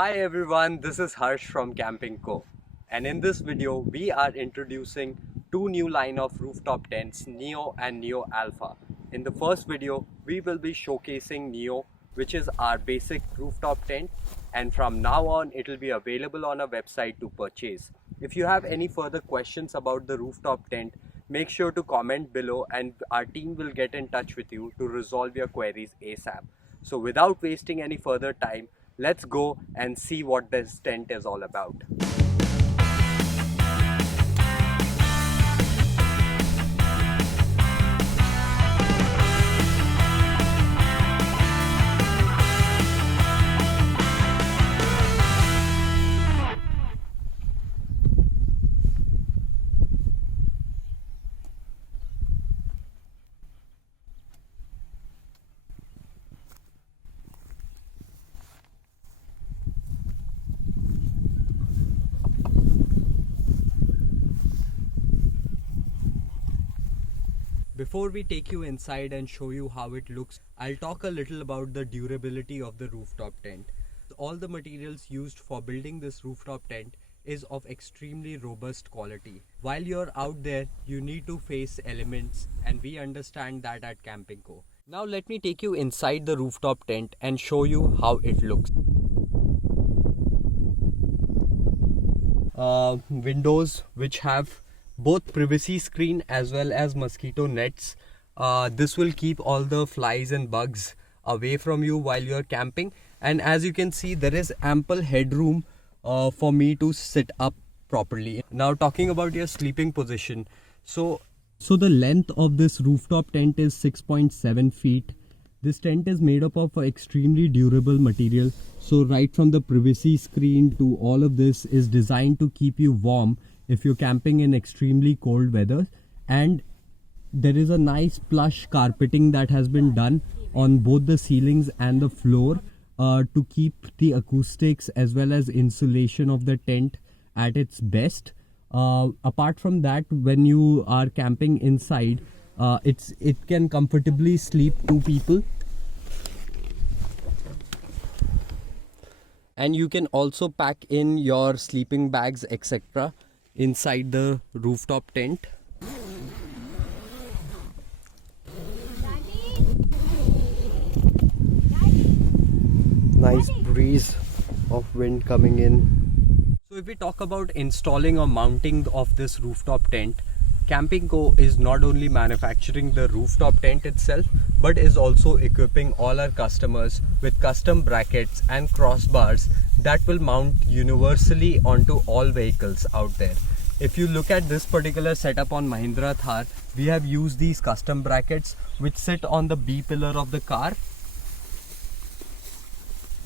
Hi everyone, this is Harsh from Camping Co. And in this video, we are introducing two new line of rooftop tents, NeO and NeO Alpha. In the first video, we will be showcasing NeO, which is our basic rooftop tent. And from now on, it will be available on our website to purchase. If you have any further questions about the rooftop tent, make sure to comment below and our team will get in touch with you to resolve your queries ASAP. So without wasting any further time, let's go and see what this tent is all about. Before we take you inside and show you how it looks, I'll talk a little about the durability of the rooftop tent. All the materials used for building this rooftop tent is of extremely robust quality. While you're out there, you need to face elements, and we understand that at Camping Co. Now let me take you inside the rooftop tent and show you how it looks. Windows which have both privacy screen as well as mosquito nets. This will keep all the flies and bugs away from you while you're camping, and as you can see, there is ample headroom for me to sit up properly. Now talking about your sleeping position, so the length of this rooftop tent is 6.7 feet. This tent is made up of extremely durable material, so right from the privacy screen to all of this is designed to keep you warm if you're camping in extremely cold weather. And there is a nice plush carpeting that has been done on both the ceilings and the floor to keep the acoustics as well as insulation of the tent at its best. Apart from that, when you are camping inside, it can comfortably sleep two people. And you can also pack in your sleeping bags, etc. inside the rooftop tent. Nice breeze of wind coming in. So if we talk about installing or mounting of this rooftop tent, Camping Co is not only manufacturing the rooftop tent itself, but is also equipping all our customers with custom brackets and crossbars that will mount universally onto all vehicles out there. If you look at this particular setup on Mahindra THAR, we have used these custom brackets which sit on the B pillar of the car.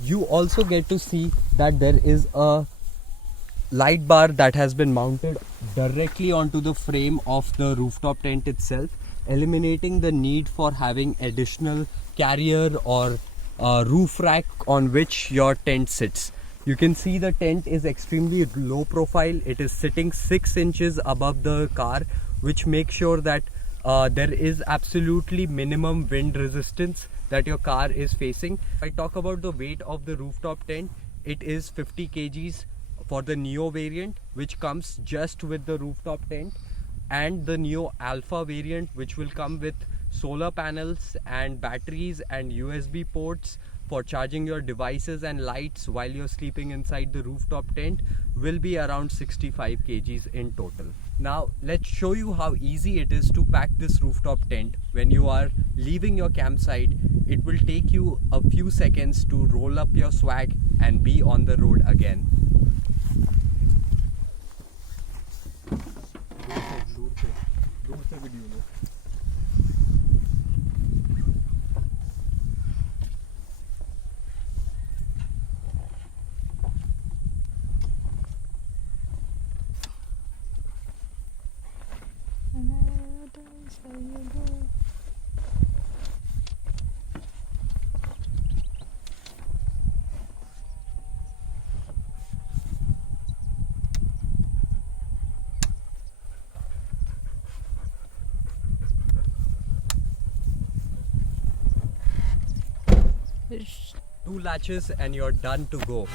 You also get to see that there is a light bar that has been mounted directly onto the frame of the rooftop tent itself, eliminating the need for having additional carrier or roof rack on which your tent sits. You can see the tent is extremely low profile. It is sitting 6 inches above the car, which makes sure that there is absolutely minimum wind resistance that your car is facing. If I talk about the weight of the rooftop tent, it is 50 kgs for the NeO variant, which comes just with the rooftop tent, and the NeO Alpha variant, which will come with solar panels and batteries and USB ports for charging your devices and lights while you're sleeping inside the rooftop tent, will be around 65 kgs in total. Now let's show you how easy it is to pack this rooftop tent. When you are leaving your campsite, it will take you a few seconds to roll up your swag and be on the road again. 2 latches and you're done to go.